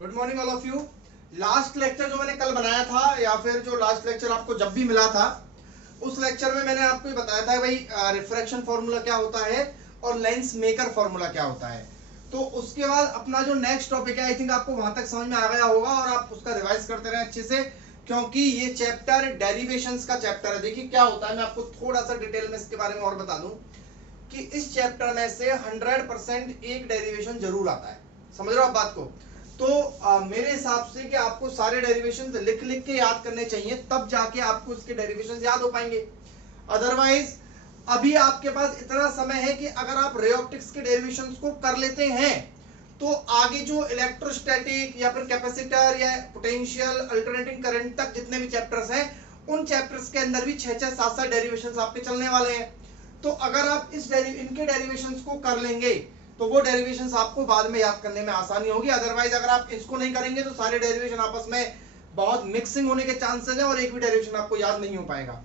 Good morning all of you. Last lecture जो मैंने कल बनाया था या फिर जो लास्ट लेक्चर आपको जब भी मिला था उस लेक्चर में मैंने आपको बताया था भाई रिफ्रैक्शन फॉर्मूला क्या होता है और लेंस मेकर फॉर्मूला क्या होता है। तो उसके बाद अपना जो नेक्स्ट टॉपिक है आई थिंक आपको वहां तक समझ में आ गया होगा और आप उसका रिवाइज करते रहे अच्छे से, क्योंकि ये चैप्टर डेरिवेशंस का चैप्टर है। देखिए क्या होता है, मैं आपको थोड़ा सा डिटेल में इसके बारे में और बता दूं कि इस चैप्टर में से 100% एक डेरिवेशन जरूर आता है। समझ रहे हो आप बात को? तो मेरे हिसाब से कि आपको सारे डेरिवेशंस लिख लिख के याद करने चाहिए, तब जाके आपको इसके डेरिवेशंस याद हो पाएंगे। अदरवाइज अभी आपके पास इतना समय है कि अगर आप रे ऑप्टिक्स के डेरिवेशंस को कर लेते हैं तो आगे जो इलेक्ट्रोस्टैटिक या फिर कैपेसिटर या पोटेंशियल अल्टरनेटिंग करंट तक जितने भी चैप्टर्स हैं उन चैप्टर्स के अंदर भी 6-6, 7-7 डेरिवेशंस आपके चलने वाले हैं। तो अगर आप इनके डेरिवेशंस को कर लेंगे तो वो डेरिवेशंस आपको बाद में याद करने में आसानी होगी। अदरवाइज अगर आप इसको नहीं करेंगे तो सारे डेरिवेशन आपस में बहुत मिक्सिंग होने के चांसेस है और एक भी डेरिवेशन आपको याद नहीं हो पाएगा।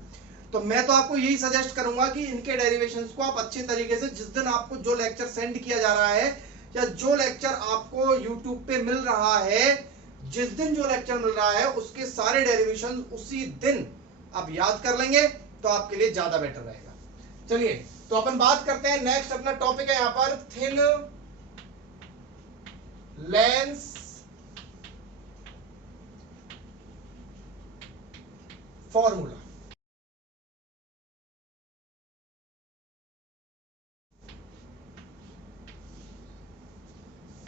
तो मैं तो आपको यही सजेस्ट करूंगा कि इनके डेरिवेशंस को आप अच्छे तरीके से, जिस दिन आपको जो लेक्चर सेंड किया जा रहा है या जो लेक्चर आपको यूट्यूब पे मिल रहा है, जिस दिन जो लेक्चर मिल रहा है उसके सारे डेरिवेशन उसी दिन आप याद कर लेंगे तो आपके लिए ज्यादा बेटर रहेगा। चलिए तो अपन बात करते हैं, नेक्स्ट अपना टॉपिक है यहां पर thin lens formula.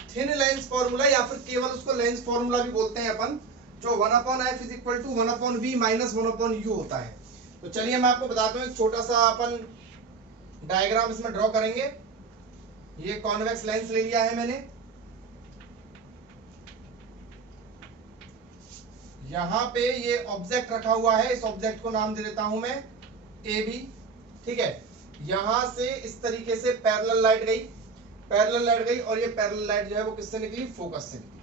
Thin lens formula या फिर केवल उसको लेंस फॉर्मूला भी बोलते हैं अपन, जो 1/f is equal to 1/v minus 1/u होता है। तो चलिए मैं आपको बताता हूं, एक छोटा सा अपन डायग्राम इसमें ड्रॉ करेंगे। ये कॉन्वेक्स लेंस ले लिया है मैंने, यहां पे ये ऑब्जेक्ट रखा हुआ है, इस ऑब्जेक्ट को नाम दे देता हूं मैं ए बी। ठीक है, यहां से इस तरीके से पैरेलल लाइट गई, पैरेलल लाइट गई और ये पैरेलल लाइट जो है वो किससे निकली? फोकस से निकली।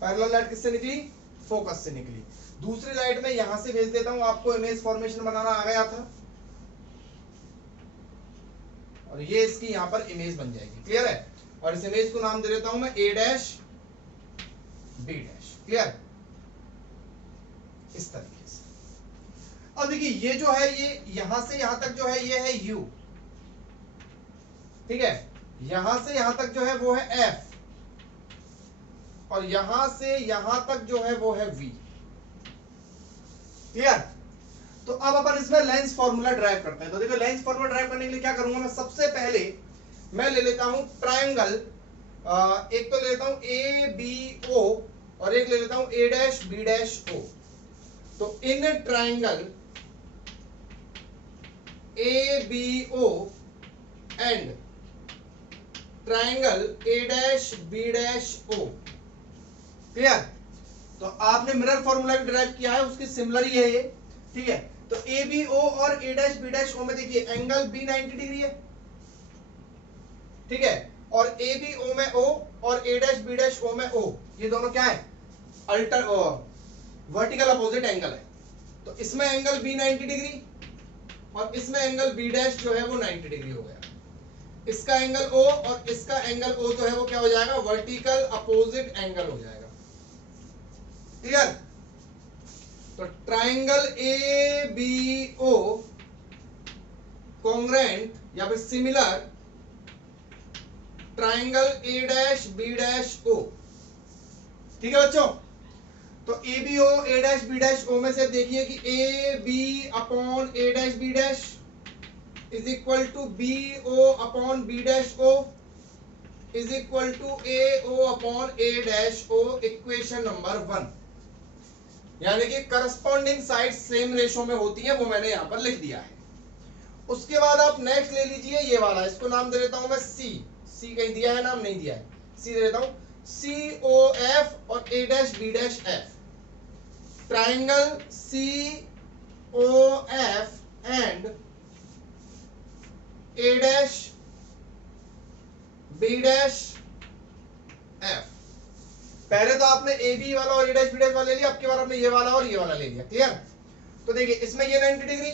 पैरेलल लाइट किससे निकली? फोकस से निकली। दूसरी लाइट में यहां से भेज देता हूं, आपको इमेज फॉर्मेशन बनाना आ गया था और ये इसकी यहां पर इमेज बन जाएगी। क्लियर है? और इस इमेज को नाम दे देता हूं मैं ए डैश बी डैश। क्लियर? इस तरीके से। अब देखिए ये जो है ये यहां से यहां तक जो है ये है u, ठीक है, यहां से यहां तक जो है वो है f और यहां से यहां तक जो है वो है v। क्लियर? तो अब अपन इसमें लेंस फॉर्मूला ड्राइव करते हैं। तो देखो लेंस फॉर्मूला ड्राइव करने के लिए क्या करूंगा मैं, सबसे पहले मैं ले लेता हूं ट्रायंगल, एक तो ले लेता हूं ए बी ओ और एक ले लेता हूं A dash B dash O. तो in triangle A B O and triangle A dash B dash O. Clear? तो आपने मिरर फॉर्मूला भी ड्राइव किया है, उसकी सिमिलर ही है ये। ठीक है, तो ए बी ओ और A dash B dash O में देखिए एंगल बी 90 डिग्री है। ठीक है, और ए बी ओ में ओ और A dash B dash O में ओ, ये दोनों क्या है? अल्टर वर्टिकल अपोजिट एंगल है। तो इसमें एंगल बी 90 डिग्री और इसमें एंगल बी डैश जो है वो 90 डिग्री हो गया। इसका एंगल ओ और इसका एंगल ओ जो है वो क्या हो जाएगा? वर्टिकल अपोजिट एंगल हो जाएगा। क्लियर? तो triangle A B O congruent या फिर similar triangle A dash B dash O. ठीक है बच्चों? तो A B O A dash B dash O में से देखिए कि A B upon A dash B dash is equal to B O upon B dash O is equal to A O upon A dash O, equation number 1। यानी कि corresponding side same ratio में होती है, वो मैंने यहां पर लिख दिया है। उसके बाद आप नेक्स्ट ले लीजिए ये वाला, इसको नाम दे देता हूं मैं सी। सी कहीं दिया है? नाम नहीं दिया है, सी दे देता हूं सी ओ एफ और A dash B dash F. Triangle C O F and A dash B dash F. पहले तो आपने ए बी वाला और ए डैश बी डैश वाला ले लिया, अब की बार आपने ये वाला और ये वाला ले लिया। क्लियर? तो देखिए इसमें ये 90 डिग्री,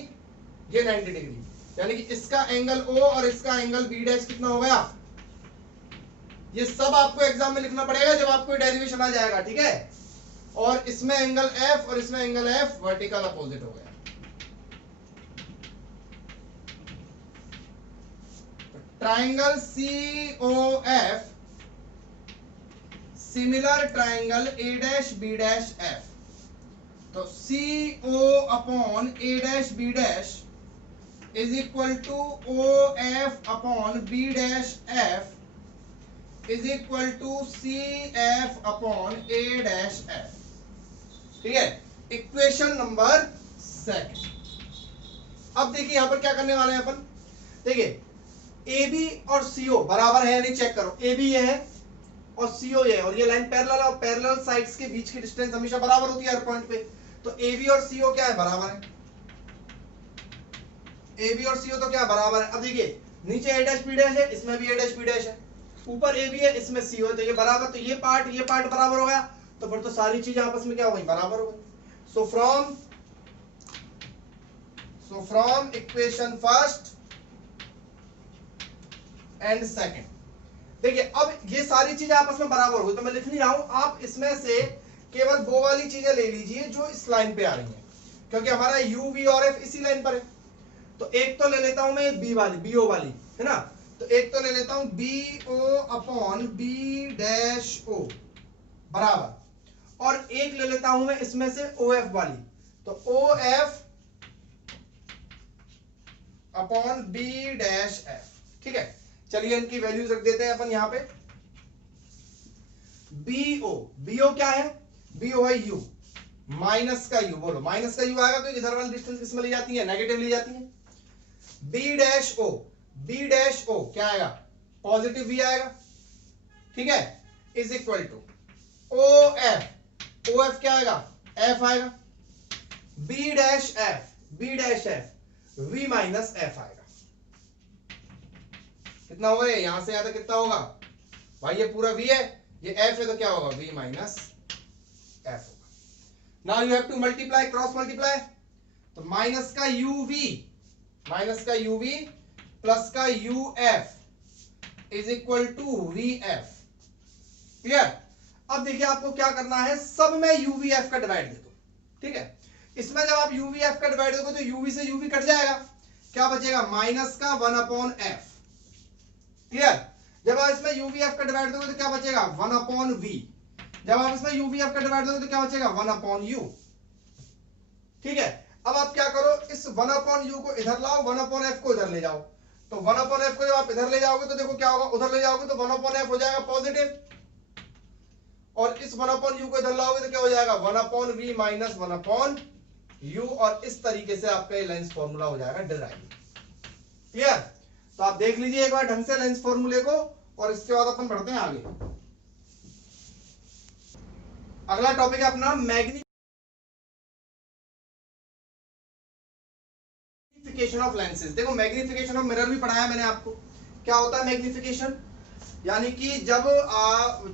ये 90 डिग्री, यानी कि इसका एंगल ओ और इसका एंगल बी डैश कितना हो गया? ये सब आपको एग्जाम में लिखना पड़ेगा जब आपको डेरिवेशन आ जाएगा, ठीक है। और इसमें एंगल एफ और इसमें एंगल एफ वर्टिकल अपोजिट हो गया। Triangle COF similar triangle A dash B dash F, तो CO upon A dash B dash is equal to OF upon B dash F is equal to CF upon A dash F, ठीक है। Equation number second. अब देखिए यहां पर क्या करने वाले हैं अपन, देखिए AB और CO बराबर है नहीं, चेक करो। AB ये है और CO ये है, और ये लाइन पैरेलल है, और पैरेलल साइड्स के बीच की डिस्टेंस हमेशा बराबर होती है हर पॉइंट पे। तो AB और CO क्या है, बराबर है। AB और CO तो क्या बराबर है। अब देखिए नीचे A डैश B डैश है, इसमें भी A डैश B डैश है, ऊपर AB है, इसमें CO है, तो ये बराबर, तो ये पार्ट बराबर हो गया, तो फिर तो सारी चीजें आपस में क्या हो गई, बराबर हो गई। So from equation first and second, देखिए अब ये सारी चीजें आपस में बराबर हो गई, तो मैं लिख नहीं रहा हूं, आप इसमें से केवल वो वाली चीजें ले लीजिए जो इस लाइन पे आ रही हैं, क्योंकि हमारा U, V और F इसी लाइन पर है। तो एक तो ले लेता हूं मैं B वाली, BO वाली, है ना। तो एक तो ले लेता हूं BO upon B dash O बराबर, और एक ले लेता हूं मैं इसमें से OF वाली, तो OF upon B dash F, ठीक है। चलिए इनकी वैल्यूज रख देते हैं अपन यहां पे। BO क्या है, BO है U माइनस का U, बोलो माइनस का U आएगा क्योंकि इधर वाली डिस्टेंस किसमें ली जाती है, नेगेटिव ली जाती है। B डैश O क्या आएगा, पॉजिटिव V आएगा, ठीक है, इज इक्वल टू OF क्या आएगा, F आएगा, B dash F V minus F आएगा। कितना होगा, यहां से यहां तक कितना होगा भाई, ये पूरा V है, ये F है, तो क्या होगा V माइनस F होगा। Now you have to multiply, cross multiply, तो माइनस का UV प्लस का UF is equal to VF, clear. अब देखिए आपको क्या करना है, सब में UVF का डिवाइड दे दो, ठीक है। इसमें जब आप UVF का डिवाइड दोगे तो UV से UV कट जाएगा, क्या बचेगा, माइनस का 1 अपॉन F, क्लियर। जब आप इसमें UVF का डिवाइड दोगे तो क्या बचेगा, 1 अपॉन V। जब आप इसमें UVF का डिवाइड दोगे तो क्या बचेगा, 1 अपॉन U, ठीक है। अब आप क्या करो, इस 1 अपॉन U को इधर लाओ, 1 अपॉन F को इधर ले जाओ, तो 1 अपॉन F को जब आप इधर ले जाओगे तो देखो क्या होगा, उधर ले जाओगे तो 1 अपॉन F हो जाएगा पॉजिटिव, और इस 1 अपॉन U को इधर लाओगे तो क्या हो जाएगा, 1 upon V minus 1 upon U, और इस तरीके से आपका ये लेंस फॉर्मूला हो जाएगा डिराइव, क्लियर। तो आप देख लीजिए एक बार ढंग से लेंस फॉर्मूले को, और इसके बाद अपन बढ़ते हैं आगे। अगला टॉपिक है अपना मैग्निफिकेशन ऑफ लेंसेज। देखो मैग्निफिकेशन ऑफ मिरर भी पढ़ाया मैंने आपको, क्या होता है मैग्निफिकेशन, यानी कि जब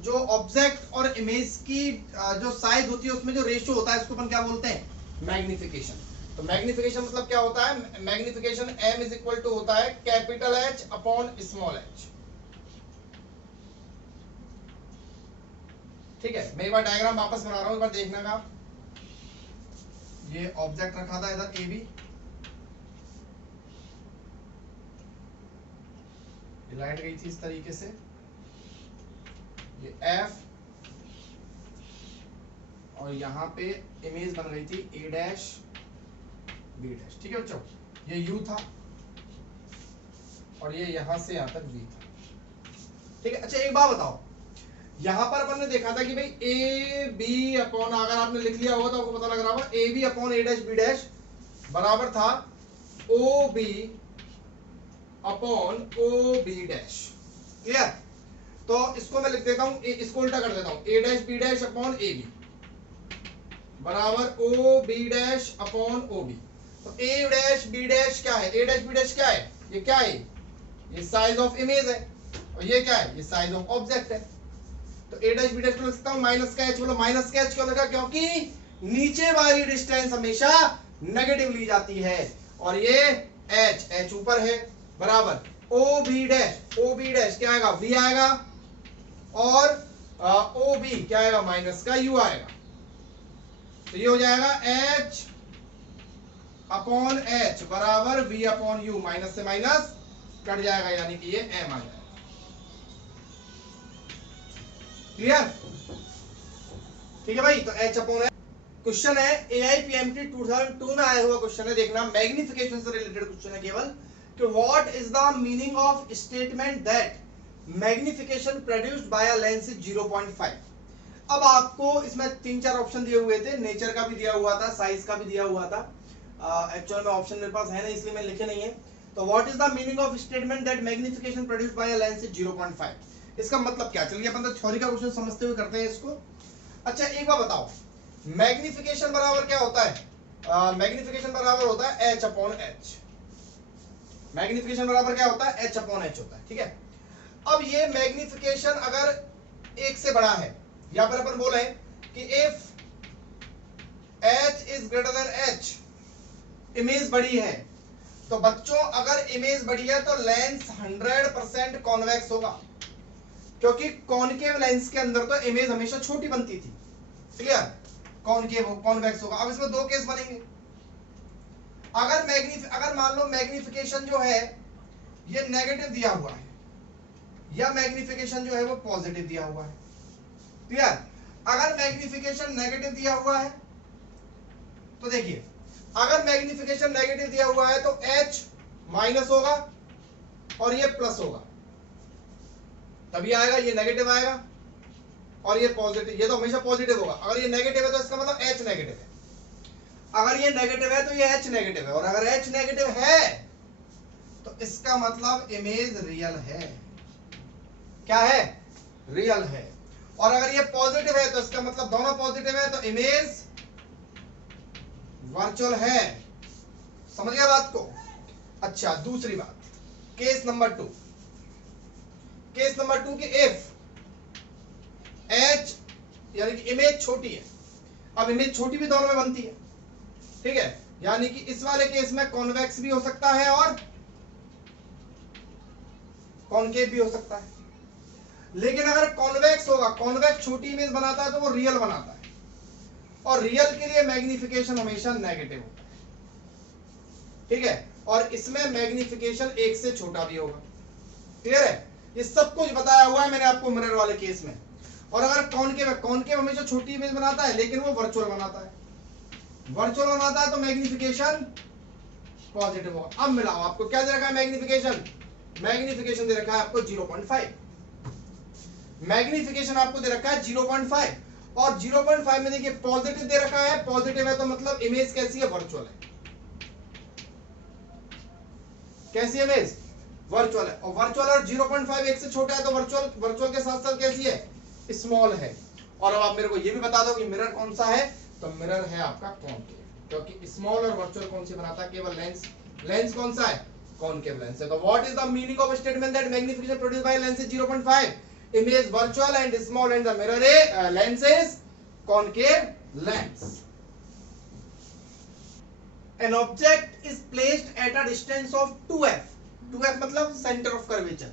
जो ऑब्जेक्ट और इमेज की जो साइज होती है उसमें जो रेशियो होता है, इसको अपन क्या बोलते हैं, मैग्निफिकेशन। तो मैग्निफिकेशन मतलब क्या होता है, magnification M is equal to होता है capital H upon small h, ठीक है। मैं एक बार डायग्राम वापस बना रहा हूं, एक बार देखना का। ये ऑब्जेक्ट रखा था इधर AB, ये लाइट गई थी इस तरीके से, ये F, और यहां पे इमेज बन रही थी A डैश B डैश, ठीक है बच्चों। ये U था और ये यहां से यहां तक V था, ठीक है। अच्छा एक बात बताओ, यहां पर अपन ने देखा था कि भाई AB अपॉन, अगर आपने लिख लिया होगा तो आपको पता लग रहा होगा, AB upon A dash B dash बराबर था OB upon OB dash, clear. तो इसको मैं लिख देता हूं, इसको उल्टा कर देता हूं, A dash B dash upon AB बराबर OB डैश अपॉन OB। तो A डैश B डैश क्या है, A डैश B डैश क्या है, ये क्या है, ये साइज ऑफ इमेज है, और ये क्या है, ये साइज ऑफ ऑब्जेक्ट है। तो A डैश B डैश को लिख सकता हूं माइनस का H। बोलो माइनस का H क्यों लगा, क्योंकि नीचे वाली डिस्टेंस हमेशा नेगेटिव ली जाती है, और ये H ऊपर है, बराबर OB डैश क्या आएगा, V आएगा, और ओ बी क्या आएगा, माइनस का यू आएगा। तो ये हो जाएगा एच अपॉन एच बराबर वी अपॉन यू, माइनस से माइनस कट जाएगा, यानी कि ये एम आ जाएगा। क्लियर? ठीक है भाई, तो एच अपॉन एच। क्वेश्चन है AIPMT 2002 में आया हुआ क्वेश्चन है, देखना मैग्निफिकेशन से रिलेटेड क्वेश्चन है केवल, कि what is the meaning of statement that magnification produced by a lens is 0.5। अब आपको इसमें 3-4 ऑप्शन दिए हुए थे, नेचर का भी दिया हुआ था, साइज का भी दिया हुआ था। एक्चुअल में ऑप्शन मेरे पास है नहीं, इसलिए मैंने लिखे नहीं है। तो what is the meaning of statement that magnification produced by a lens is 0.5, इसका मतलब क्या? चलिए अपन तो थ्योरी का क्वेश्चन समझते हुए करते हैं इसको। अच्छा एक बार बताओ, मैग्निफिकेशन बराबर क्या होता है? मैग्निफिकेशन बराबर होता है एच अपॉन एच। मैग्निफिकेशन बराबर क्या होता है? एच अपॉन एच होता है, ठीक है। अब ये मैग्निफिकेशन अगर एक से बड़ा है, या फिर अपन बोले कि if H is greater than H, image बड़ी है, तो बच्चों अगर इमेज बड़ी है तो लेंस 100% कॉन्वेक्स होगा, क्योंकि कॉनकेव लेंस के अंदर तो इमेज हमेशा छोटी बनती थी। क्लियर? कॉनकेव कॉन्वेक्स होगा। अब इसमें दो केस बनेंगे। अगर मान लो मैग्निफिकेशन जो है ये नेगेटिव दिया हुआ है, या मैग्निफिकेशन जो है वो पॉजिटिव दिया हुआ है। क्लियर? अगर मैग्निफिकेशन नेगेटिव दिया हुआ है तो देखिए, अगर मैग्निफिकेशन नेगेटिव दिया हुआ है तो h माइनस होगा और ये प्लस होगा, तभी आएगा, ये नेगेटिव आएगा, और ये पॉजिटिव, ये तो हमेशा पॉजिटिव होगा। अगर ये नेगेटिव है तो इसका मतलब h नेगेटिव है, अगर ये नेगेटिव है तो ये h नेगेटिव है, और अगर h नेगेटिव है तो इसका मतलब इमेज रियल है। क्या है? रियल है। और अगर ये पॉजिटिव है तो इसका मतलब दोनों पॉजिटिव है, तो इमेज वर्चुअल है। समझ गया बात को? अच्छा दूसरी बात, केस नंबर 2। केस नंबर 2 की इफ h यानी कि इमेज छोटी है, अब इमेज छोटी भी दोनों में बनती है, ठीक है, यानी कि इस वाले केस में कॉन्वेक्स भी हो सकता है और कॉनकेव भी हो सकता है। लेकिन अगर कॉन्वेक्स होगा, कॉन्वेक्स छोटी इमेज बनाता है तो वो रियल बनाता है, और रियल के लिए मैग्निफिकेशन हमेशा नेगेटिव होता है, ठीक है, और इसमें मैग्निफिकेशन एक से छोटा भी होगा। क्लियर है? ये सब कुछ बताया हुआ है मैंने आपको मिरर वाले केस में। और अगर कॉनकेव है, कॉनकेव हमेशा छोटी इमेज बनाता है लेकिन वो वर्चुअल बनाता है, वर्चुअल बनाता है तो मैग्निफिकेशन पॉजिटिव होगा। अब मिलाओ, आपको क्या दे रखा है? मैग्निफिकेशन, मैग्निफिकेशन दे रखा है आपको 0.5, मैग्निफिकेशन आपको दे रखा है 0.5, और 0.5 में देखिए पॉजिटिव दे रखा है, पॉजिटिव है तो मतलब इमेज कैसी है? वर्चुअल है। कैसी इमेज? वर्चुअल है। और वर्चुअल और 0.5 एक से छोटा है तो वर्चुअल, वर्चुअल के साथ साथ कैसी है? स्मॉल है। और अब आप मेरे को ये भी बता दो कि मिरर कौन सा है, तो मिरर है आपका कॉनकेव, क्योंकि स्मॉल और वर्चुअल कौन सी बनाता है? केवल लेंस। लेंस कौन सा है? कॉनकेव लेंस है। तो what is the meaning of statement that magnification produced by lens is 0.5? Image virtual and small and the mirror lens is concave lens. An object is placed at a distance of 2f. 2f मतलब center of curvature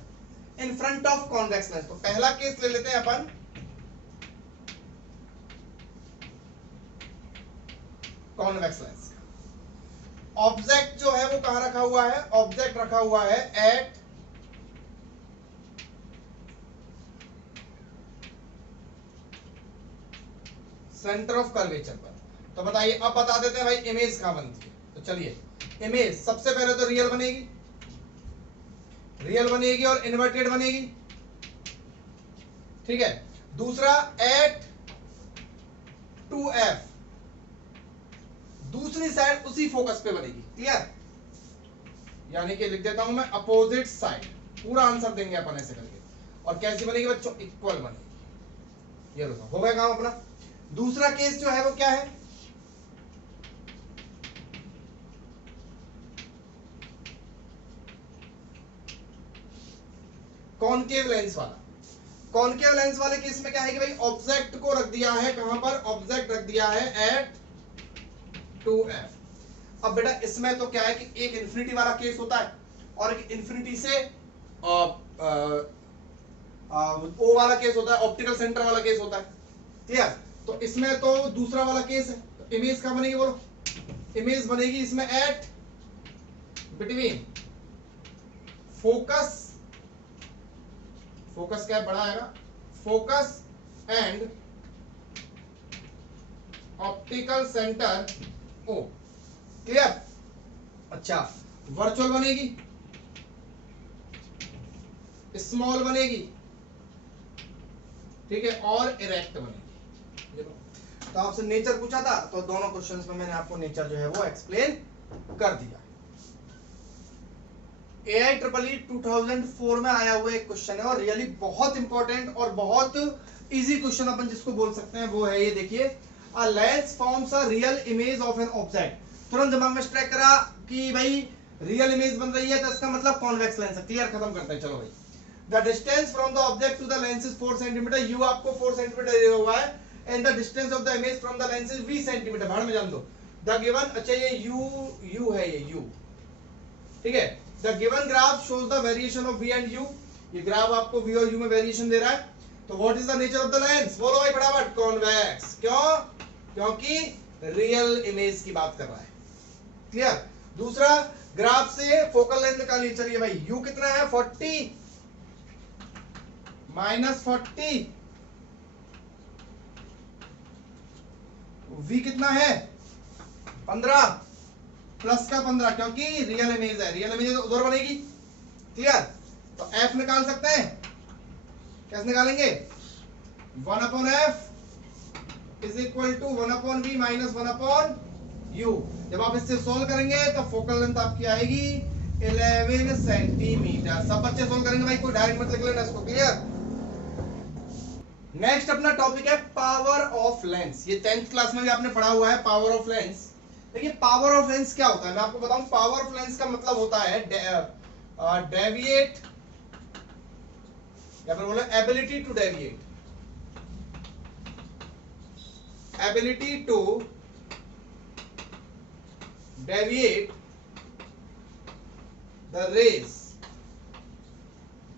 in front of convex lens. तो पहला case ले लेते हैं अपन, convex lens का। Object जो है वो कहां रखा हुआ है? ऑब्जेक्ट रखा हुआ है एट सेंटर ऑफ कर्वेचर पर। तो बताइए, अब बता देते हैं भाई इमेज कहां बनती है। तो चलिए, इमेज सबसे पहले तो रियल बनेगी, रियल बनेगी और इन्वर्टेड बनेगी, ठीक है। दूसरा एट 2f, दूसरी साइड उसी फोकस पे बनेगी। क्लियर? यानी कि लिख देता हूं मैं अपोजिट साइड, पूरा आंसर देंगे अपन ऐसे करके। और कैसी बनेगी बच्चों? इक्वल बनेगी। ये लो, हो गया काम अपना। दूसरा केस जो है वो क्या है? कॉनकेव लेंस वाला। कॉनकेव लेंस वाले केस में क्या है कि भाई ऑब्जेक्ट को रख दिया है कहां पर? ऑब्जेक्ट रख दिया है एट 2f। अब बेटा इसमें तो क्या है कि एक इन्फिनिटी वाला केस होता है और एक इन्फिनिटी से ओ वाला केस होता है, ऑप्टिकल सेंटर वाला केस होता है, क्लियर। तो इसमें तो दूसरा वाला केस है, तो इमेज क्या बनेगी बोलो, इमेज बनेगी इसमें एट बिटवीन फोकस, फोकस क्या बड़ा आएगा, focus and optical centre O, clear. अच्छा, वर्चुअल बनेगी, स्मॉल बनेगी, ठीक है, और इरेक्ट बनेगी। तो आपसे नेचर पूछा था, तो दोनों क्वेश्चंस में मैंने आपको नेचर जो है वो एक्सप्लेन कर दिया। AIEEE 2004 में आया हुआ एक क्वेश्चन है और रियली बहुत इंपॉर्टेंट और बहुत इजी क्वेश्चन अपन जिसको बोल सकते हैं वो है ये, देखिए, a lens forms a real image of an object. तुरंत दिमाग में स्ट्राइक करा कि भाई रियल इमेज बन रही है तो इसका मतलब कॉन्वेक्स लेंस है, क्लियर, खत्म करते हैं, चलो भाई। The distance from the object to the lens is 4 centimetre, you आपको 4 सेंटीमीटर दिया हुआ है, and the distance of the image from the lens is v centimetre, भाड़ में जान दो। द गिवन, अच्छा ये u है, ये u, ठीक है। The given graph shows the variation of v and u, ये ग्राफ आपको v और u में वेरिएशन दे रहा है। तो what is the nature of the lens, बोलो भाई फटाफट, कॉन्वेक्स। क्यों? क्योंकि रियल इमेज की बात कर रहा है, क्लियर। दूसरा, ग्राफ से फोकल लेंथ का नेचर ये भाई, u कितना है 40 माइनस 40, v कितना है 15 प्लस का 15, क्योंकि रियल इमेज है, रियल इमेज तो उधर बनेगी, क्लियर। तो f निकाल सकते हैं, कैसे निकालेंगे, 1/f is equal to 1/v minus 1/u। जब आप इससे सोल्व करेंगे तो फोकल लेंथ आपकी आएगी 11 सेंटीमीटर। सब बच्चे सोल्व करेंगे भाई, कोई डायरेक्ट मत लिख लेना इसको, क्लियर। नेक्स्ट अपना टॉपिक है पावर ऑफ लेंस। ये 10th क्लास में भी आपने पढ़ा हुआ है पावर ऑफ लेंस। देखिए पावर ऑफ लेंस क्या होता है, मैं आपको बताऊं। पावर ऑफ लेंस का मतलब होता है डेविएट, या फिर बोलो ability to deviate, ability to deviate the rays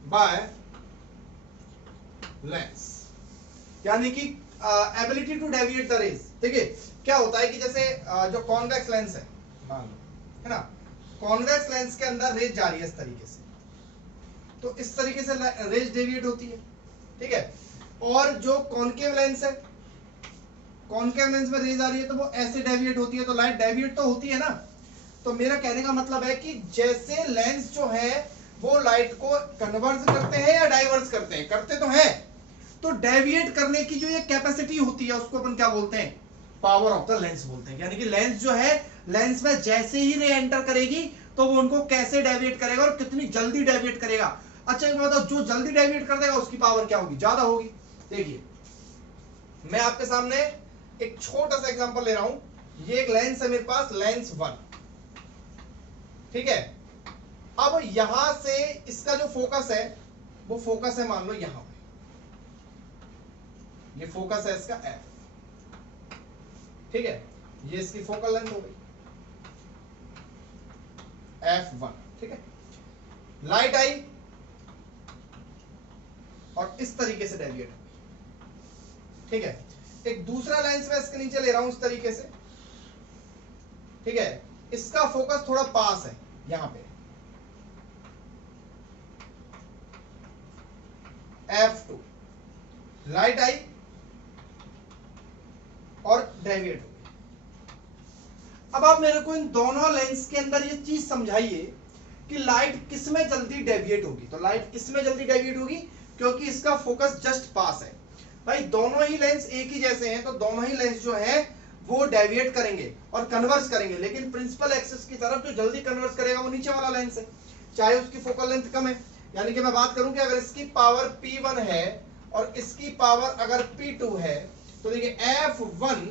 by lens, यानी कि ability to deviate the rays, ठीक है। क्या होता है कि जैसे जो कॉन्वेक्स लेंस है, मान लो, है ना, कॉन्वेक्स लेंस के अंदर रेज जा रही है इस तरीके से, तो इस तरीके से रेज डेविएट होती है, ठीक है। और जो कॉनकेव लेंस है, कॉनकेव लेंस में रेज आ रही है तो वो ऐसे डेविएट होती है, तो लाइट डेविएट तो होती है ना। तो मेरा कहने का मतलब है कि जैसे लेंस जो है वो लाइट को कन्वर्ज करते हैं या डाइवर्स करते हैं, करते तो हैं, तो डेविएट करने की जो ये कैपेसिटी होती है उसको अपन क्या बोलते हैं, पावर ऑफ द लेंस बोलते हैं। यानी कि लेंस जो है, लेंस में जैसे ही रे एंटर करेगी तो वो उनको कैसे डेविएट करेगा और कितनी जल्दी डेविएट करेगा। अच्छा एक बात, जो जल्दी डेविएट कर देगा उसकी पावर क्या होगी, ज्यादा होगी। देखिए मैं आपके सामने एक छोटा सा एग्जांपल ले रहा हूं। ये एक लेंस है मेरे पास, लेंस 1, ठीक है। अब यहां से इसका जो फोकस है वो फोकस है, मान लो यहां पे, ये फोकस है इसका f, ठीक है। ये इसकी फोकल लेंथ हो गई f1, ठीक है। लाइट आई और इस तरीके से डेविएट हो, ठीक है। एक दूसरा लेंस मैं इसके नीचे ले रहा हूं इस तरीके से, ठीक है। इसका फोकस थोड़ा पास है यहां पे, f2, लाइट आई और डेविएट हो गई। अब आप मेरे को इन दोनों लेंस के अंदर ये चीज समझाइए कि लाइट किस में जल्दी डेविएट होगी। तो लाइट इसमें जल्दी डेविएट होगी क्योंकि इसका फोकस जस्ट पास है। भाई दोनों ही लेंस एक ही जैसे हैं, तो दोनों ही लेंस जो है वो डेविएट करेंगे और कन्वर्स करेंगे, लेकिन प्रिंसिपल एक्सिस की तरफ जो जल्दी कन्वर्स करेगा वो नीचे वाला लेंस है, चाहे उसकी फोकल लेंथ कम है। यानी कि मैं बात करूं कि अगर इसकी पावर P1 है और इसकी पावर अगर P2 है, तो देखिए F1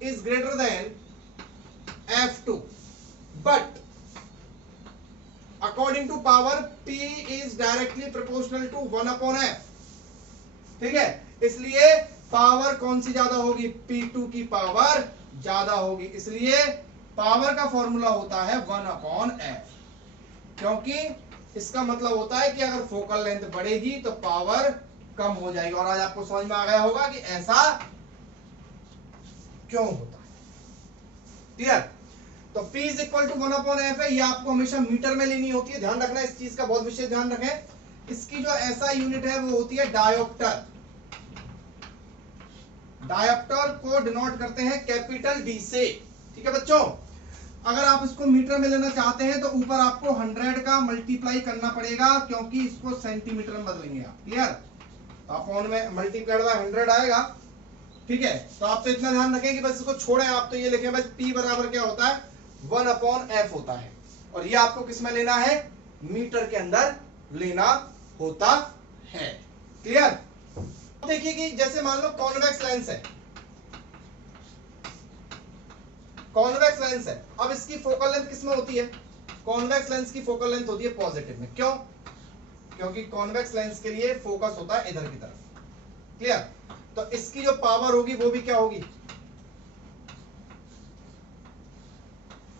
is greater than F2, but according to power P is directly proportional to 1/f, ठीक है। इसलिए पावर कौन सी ज्यादा होगी, P2 की पावर ज्यादा होगी, इसलिए पावर का फॉर्मूला होता है 1/f, क्योंकि इसका मतलब होता है कि अगर फोकल लेंथ बढ़ेगी तो पावर कम हो जाएगी। और आज आपको समझ में आ गया होगा कि ऐसा क्यों होता है। क्लियर? तो P is equal to 1/f है, ये आपको हमेशा मीटर में लेनी होती है, ध्यान रखना इस चीज का, बहुत विशेष ध्यान रखें। इसकी जो ऐसा यूनिट है वो होती है डायोप्टर। डायोप्टर को डिनोट करते हैं कैपिटल D से। ठीक है बच्चों, अगर आप इसको मीटर में लेना चाहते हैं तो ऊपर आपको 100 का मल्टीप्लाई करना पड़ेगा, क्योंकि इसको सेंटीमीटर में बदलेंगे आप। क्लियर? तो अपॉन में मल्टीप्लाइड बाय 100 आएगा। ठीक है, तो आप तो इतना ध्यान रखें कि बस इसको छोड़ें, आप तो ये लिखें बस P बराबर क्या होता है 1/f होता है, और ये आपको किस में लेना है, मीटर के अंदर लेना होता है। क्लियर? देखिए कि जैसे मान लो कॉन्वेक्स लेंस है, कॉन्वेक्स लेंस है, अब इसकी फोकल लेंथ किस में होती है, कॉन्वेक्स लेंस की फोकल लेंथ होती है पॉजिटिव में। क्यों? क्योंकि कॉन्वेक्स लेंस के लिए फोकस होता है इधर की तरफ। क्लियर? तो इसकी जो पावर होगी वो भी क्या होगी,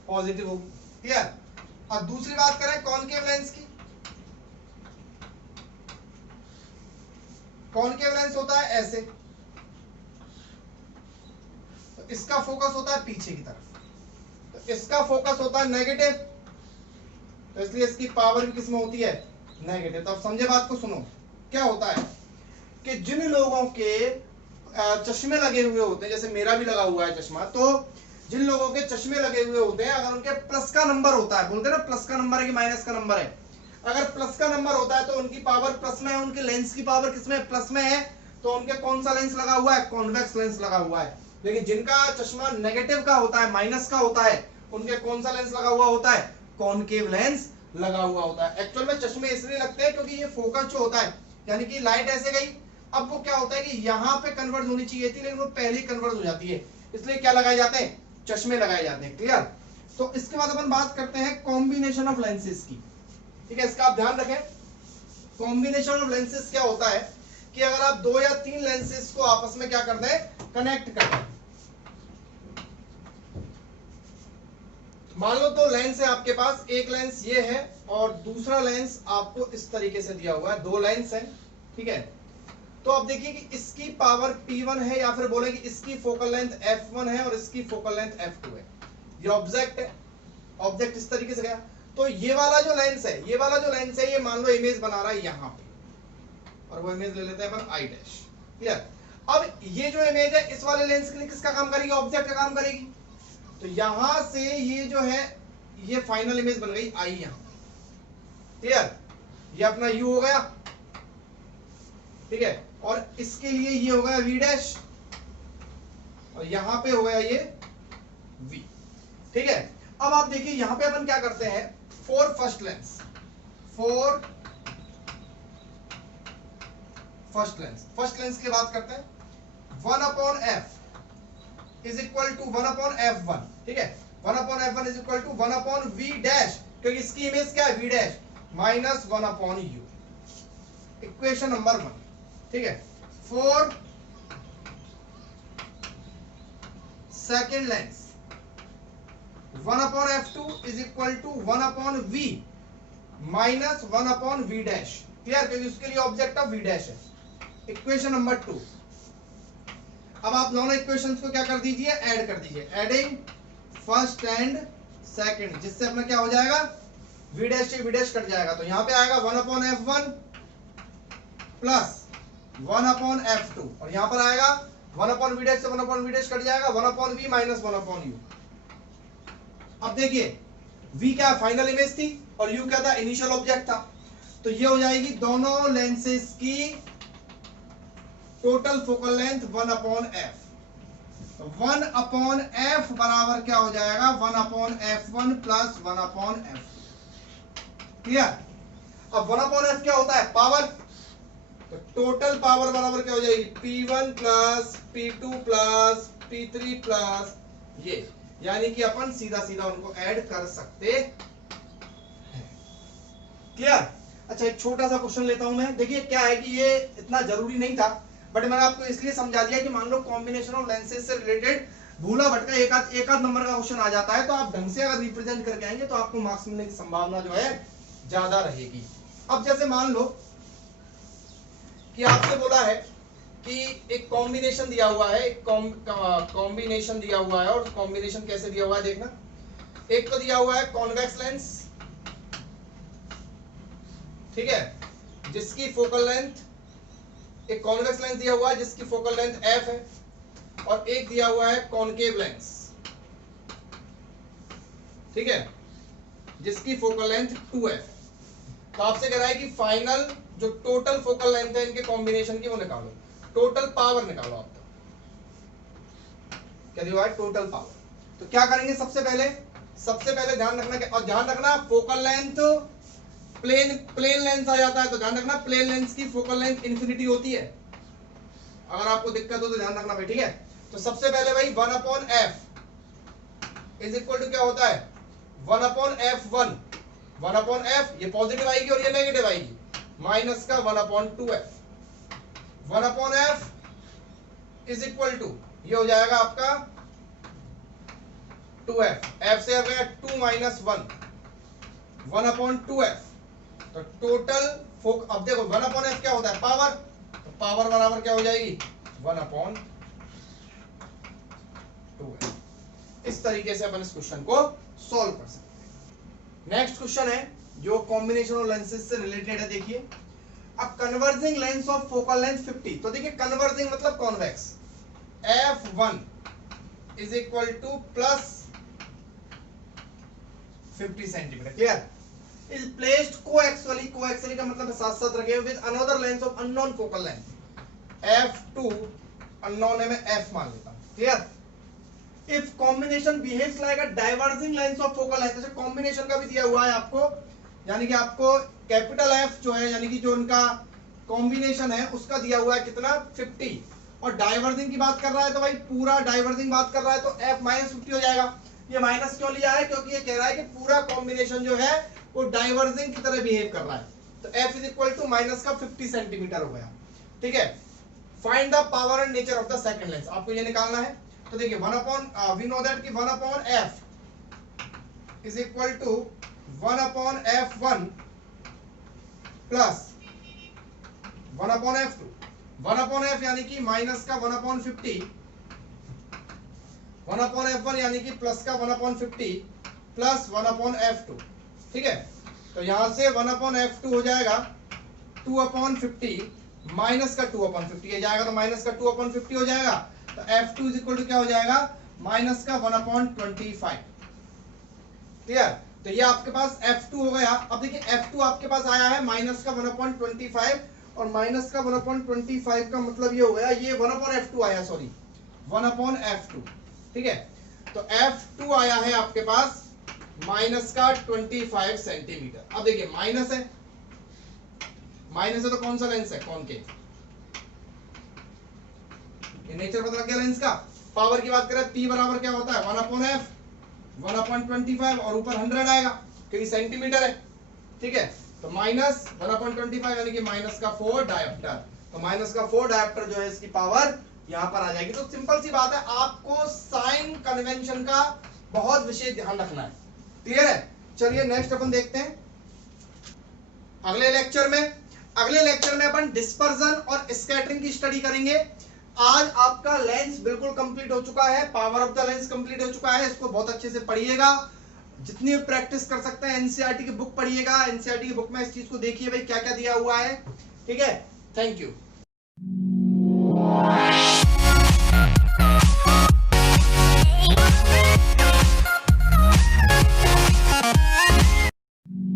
पॉजिटिव होगी। क्लियर? अब दूसरी बात करें कॉनकेव लेंस की, कॉनकेव लेंस होता है ऐसे, तो इसका फोकस होता है पीछे की तरफ, तो इसका फोकस होता है नेगेटिव, तो इसलिए इसकी पावर भी किसमें होती है, नेगेटिव। तो अब समझे बात को, सुनो क्या होता है कि जिन लोगों के चश्मे लगे हुए होते हैं, जैसे मेरा भी लगा हुआ है चश्मा, तो जिन लोगों के चश्मे लगे हुए होते हैं, अगर उनके प्लस का नंबर होता है, बोलते हैं ना प्लस का नंबर है कि माइनस का नंबर है, अगर प्लस का नंबर होता है तो उनकी पावर प्लस में है, उनके लेंस की पावर किसमें, प्लस में है, तो उनके कौन सा लेंस लगा हुआ है, कॉन्वेक्स लेंस लगा हुआ है। लेकिन जिनका चश्मा नेगेटिव का होता है, माइनस का होता है, उनके कौन सा लेंस लगा हुआ होता है, कॉनकेव लेंस लगा हुआ होता है। एक्चुअल में चश्मे इसलिए लगते हैं क्योंकि ये फोकस जो होता है, यानी कि लाइट ऐसे गई, अब वो क्या होता है कि यहाँ पे कन्वर्ट होनी चाहिए थी लेकिन वो पहले ही कन्वर्ट हो जाती है, इसलिए क्या लगाए जाते हैं, चश्मे लगाए जाते हैं। क्लियर? तो इसके बाद अपन बात करते हैं कॉम्बिनेशन ऑफ लेंसेज की। ठीक है, इसका आप ध्यान रखें, कॉम्बिनेशन ऑफ लेंसेज क्या होता है कि अगर आप 2 या 3 लेंसेज को आपस में क्या कर दें, कनेक्ट कर दें। मान लो 2 लेंस है आपके पास, एक लेंस ये है और दूसरा लेंस आपको इस तरीके से दिया हुआ है, 2 लेंस है। ठीक है, तो अब देखिए कि इसकी पावर P1 है, या फिर बोले कि इसकी फोकल लेंथ F1 है और इसकी फोकल लेंथ F2 है। ये ऑब्जेक्ट है, ऑब्जेक्ट इस तरीके से गया, तो ये वाला जो लेंस है, ये वाला जो लेंस है, ये मान लो इमेज बना रहा है यहाँ पे, और वो इमेज ले लेते हैं अपन I डैश। क्लियर? अब ये जो इमेज है इस वाले लेंस के लिए किसका काम करेगी, ऑब्जेक्ट का काम करेगी। तो यहां से ये जो है ये फाइनल इमेज बन गई I यहाँ। क्लियर? ये अपना U हो गया। ठीक है, और इसके लिए ये हो गया V डैश, और यहां पे हो गया ये V। ठीक है, अब आप देखिए यहां पे अपन क्या करते हैं, for first lens, for first lens की बात करते हैं, 1/f is equal to 1/f1। ठीक है, 1/f1 is equal to 1/v dash, क्योंकि इसकी इमेज क्या है, V dash, minus 1/u। Equation number 1। ठीक है, for second lens 1/f2 is equal to 1/v minus 1/v dash. Clear? क्योंकि उसके लिए ऑब्जेक्ट ऑफ V डैश है। Equation number 2। अब आप दोनों इक्वेशंस को क्या कर दीजिए, ऐड कर दीजिए, एडिंग फर्स्ट एंड सेकंड, जिससे अपना क्या हो जाएगा, V डैश से V डैश कट जाएगा, तो यहां पे आएगा 1/f1 प्लस 1/f2, और यहां पर आएगा 1/v डैश से 1/v डैश कट जाएगा, 1/v माइनस 1/u। अब देखिए V क्या फाइनल इमेज थी और U क्या था, इनिशियल ऑब्जेक्ट था, तो ये हो जाएगी दोनों लेंसेज की टोटल फोकल लेंथ 1/f। तो 1/f बराबर क्या हो जाएगा, 1/f1 प्लस 1/f। क्लियर? अब 1/f क्या होता है, पावर, तो टोटल पावर बराबर क्या हो जाएगी, P1 plus P2 plus P3 plus ये, यानी कि अपन सीधा सीधा उनको ऐड कर सकते हैं। क्लियर? अच्छा, एक छोटा सा क्वेश्चन लेता हूं मैं। देखिए क्या है कि ये इतना जरूरी नहीं था, बट मैंने आपको इसलिए समझा दिया कि मान लो कॉम्बिनेशन ऑफ लेंसेज से रिलेटेड भूला भटका एक आध नंबर का क्वेश्चन आ जाता है, तो आप ढंग से अगर रिप्रेजेंट करके आएंगे तो आपको मार्क्स मिलने की संभावना जो है ज्यादा रहेगी। अब जैसे मान लो कि आपसे बोला है कि एक कॉम्बिनेशन दिया हुआ है, एक कॉम्बिनेशन दिया हुआ है, और कॉम्बिनेशन कैसे दिया हुआ है देखना। एक तो दिया हुआ है कॉन्वेक्स लेंस, ठीक है, जिसकी फोकल लेंथ, एक कॉन्वेक्स लेंस दिया हुआ है जिसकी फोकल लेंथ f है, और एक दिया हुआ है कॉनकेव लेंस, ठीक है, जिसकी फोकल लेंथ 2f। तो आपसे कह रहा है कि फाइनल जो टोटल फोकल लेंथ है इनके कॉम्बिनेशन की वो निकालो, टोटल पावर निकालो आप। क्या दिया हुआ है? Total power. तो क्या करेंगे सबसे पहले ध्यान रखना, और ध्यान रखना फोकल लेंथ प्लेन लेंस आ जाता है, तो ध्यान रखना प्लेन लेंस की फोकल लेंथ इन्फिनिटी होती है। अगर आपको दिक्कत हो तो ध्यान रखना भाई, ठीक है। तो सबसे पहले भाई 1/f इज इक्वल टू क्या होता है? 1/f1, 1/f, ये पॉजिटिव आएगी और ये नेगेटिव आएगी, माइनस का 1/2f। 1/f is equal to ये हो जाएगा आपका 2f, f से आ गया 2 माइनस 1, 1/2f। तो टोटल अब देखो 1/f क्या होता है? पावर। तो पावर बराबर क्या हो जाएगी? 1/2f। इस तरीके से अपन इस क्वेश्चन को सॉल्व कर सकते हैं। नेक्स्ट क्वेश्चन है जो कॉम्बिनेशन ऑफ लेंसेज से रिलेटेड है। देखिए, a converging lens of focal length 50। तो देखिए कन्वर्जिंग मतलब convex, f1 is equal two plus 50 centimetre, clear, is placed coaxially, coaxially का मतलब साथ साथ रखे हुए with another lens of unknown focal length, f2 unknown है, मैं f मान लेता हूं, clear. if combination behaves like a diverging lens of focal length, जैसे कॉम्बिनेशन का भी दिया हुआ है आपको, यानी कि आपको कैपिटल F जो है, यानी कि जो उनका कॉम्बिनेशन है उसका दिया हुआ है कितना? 50, और डाइवर्जिंग की बात कर रहा है तो भाई पूरा डाइवर्जिंग बात कर रहा है तो f माइनस 50 हो जाएगा। ये माइनस क्यों लिया है? क्योंकि ये कह रहा है कि पूरा कॉम्बिनेशन जो है वो डाइवर्जिंग की तरह बिहेव कर रहा है, तो f is equal to minus का 50 सेंटीमीटर हो गया, ठीक है। Find the power and nature of the second lens, आपको ये निकालना है। तो देखिए वी नो दैट कि 1/f is equal to 1/f1 plus 1/f2, 1/f यानी कि माइनस का 1/50, 1/f1 यानी कि प्लस का 1/50 प्लस 1/f2, ठीक है। तो यहां से 1/f2 हो जाएगा 2/50 माइनस का 2/50 ये जाएगा, तो माइनस का 2/50 हो जाएगा, तो f2 इज इक्वल टू क्या हो जाएगा? माइनस का 1/25, क्लियर। तो ये आपके पास f2 हो गया। अब देखिए f2 आपके पास आया है माइनस का 1/25, और माइनस का 1/25 का मतलब ये हो गया, ये 1/f2 आया, सॉरी 1/f2, ठीक है। तो f2 आया है आपके पास माइनस का 25 सेंटीमीटर। अब देखिए माइनस है, तो कौन सा लेंस है? कॉनकेव। ये नेचर पता लग गया लेंस का। पावर की बात करें, P बराबर क्या होता है? 1/f 1/25, और ऊपर 100 आएगा क्योंकि सेंटीमीटर है, ठीक है। तो माइनस 1/25 यानी कि माइनस का 4 डायोप्टर, तो माइनस का 4 डायोप्टर जो है इसकी पावर यहां पर आ जाएगी। तो सिंपल सी बात है, आपको साइन कन्वेंशन का बहुत विशेष ध्यान रखना है, क्लियर है। चलिए नेक्स्ट अपन देखते हैं अगले लेक्चर में अपन डिस्पर्जन और स्कैटरिंग की स्टडी करेंगे। आज आपका लेंस बिल्कुल कंप्लीट हो चुका है, power of the lens complete हो चुका है, इसको बहुत अच्छे से पढ़िएगा, जितनी प्रैक्टिस कर सकते हैं एनसीईआरटी की बुक पढ़िएगा, एनसीईआरटी की बुक में इस चीज को देखिए भाई क्या क्या दिया हुआ है, ठीक है। Thank you.